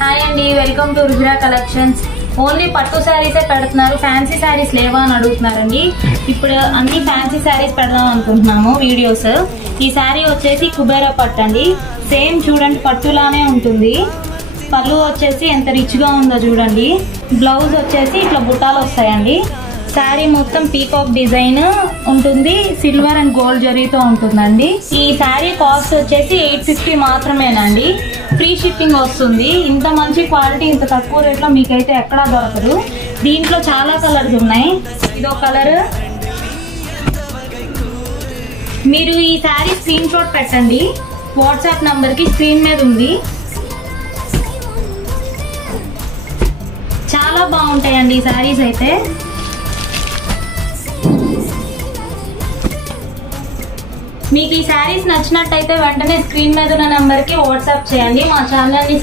Hi అండి, welcome to రుజిరా collections. Only పట్టు శారీసే పెడుతున్నారు, ఫ్యాన్సీ శారీస్ లేవా అని అడుగుతున్నారండి. ఇప్పుడు అన్ని ఫ్యాన్సీ శారీస్ పెడదాం అనుకుంటున్నాము వీడియోస్. ఈ శారీ వచ్చేసి కుబేరా పట్టు అండి. సేమ్ చూడండి, పట్టులానే ఉంటుంది. పళ్ళు వచ్చేసి ఎంత రిచ్ గా ఉందో చూడండి. బ్లౌజ్ వచ్చేసి ఇట్లా బుట్టాలు వస్తాయండి. శారీ మొత్తం పీకాక్ డిజైన్ ఉంటుంది, సిల్వర్ అండ్ గోల్డ్ జరీతో ఉంటుందండి. ఈ శారీ కాస్ట్ వచ్చేసి 850 మాత్రమేనండి. ఫ్రీ షిప్పింగ్ వస్తుంది. ఇంత మంచి క్వాలిటీ ఇంత తక్కువ రేట్లో మీకైతే ఎక్కడా దొరకదు. దీంట్లో చాలా కలర్స్ ఉన్నాయి. ఇదో కలర్. మీరు ఈ శారీ స్క్రీన్ షాట్ పెట్టండి, వాట్సాప్ నంబర్ కి స్క్రీన్ మీద ఉంది. చాలా బాగుంటాయండి ఈ శారీస్ అయితే. మీకు ఈ శారీస్ నచ్చినట్టయితే వెంటనే స్క్రీన్ మీద ఉన్న నెంబర్ కి వాట్సాప్ చేయండి. మా ఛానల్ ని